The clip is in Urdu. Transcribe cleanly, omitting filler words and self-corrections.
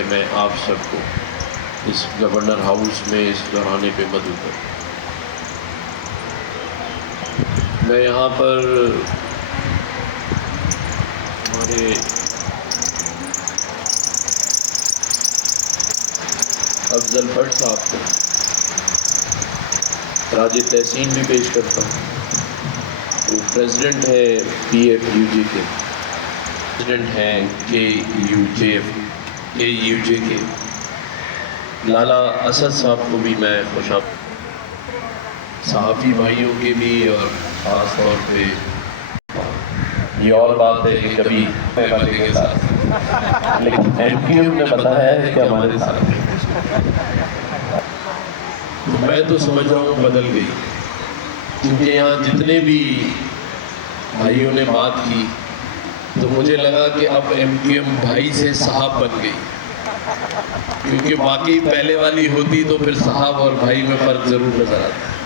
کہ میں آپ سب کو اس گورنر ہاؤس میں اس گھرانے پہ مدعو کروں۔ میں یہاں پر ہمارے افضل بٹ صاحب کو راج تحسین بھی پیش کرتا ہوں۔ وہ پریزیڈنٹ ہے PFUJ کے، پریزیڈنٹ ہیں KUJ کے۔ لالا اسد صاحب کو بھی میں خوش آمدید، صحافی بھائیوں کے بھی، اور خاص طور پہ یہ اور بات ہے کہ کبھی بندے کے ساتھ، لیکن MQM نے بتایا ہے کہ ہمارے ساتھ ہے۔ میں تو سمجھ رہا ہوں بدل گئی، کیونکہ یہاں جتنے بھی بھائیوں نے بات کی تو مجھے لگا کہ اب MQM بھائی سے صاحب بن گئی، کیونکہ باقی پہلے والی ہوتی تو پھر صاحب اور بھائی میں فرق ضرور نظر آتا۔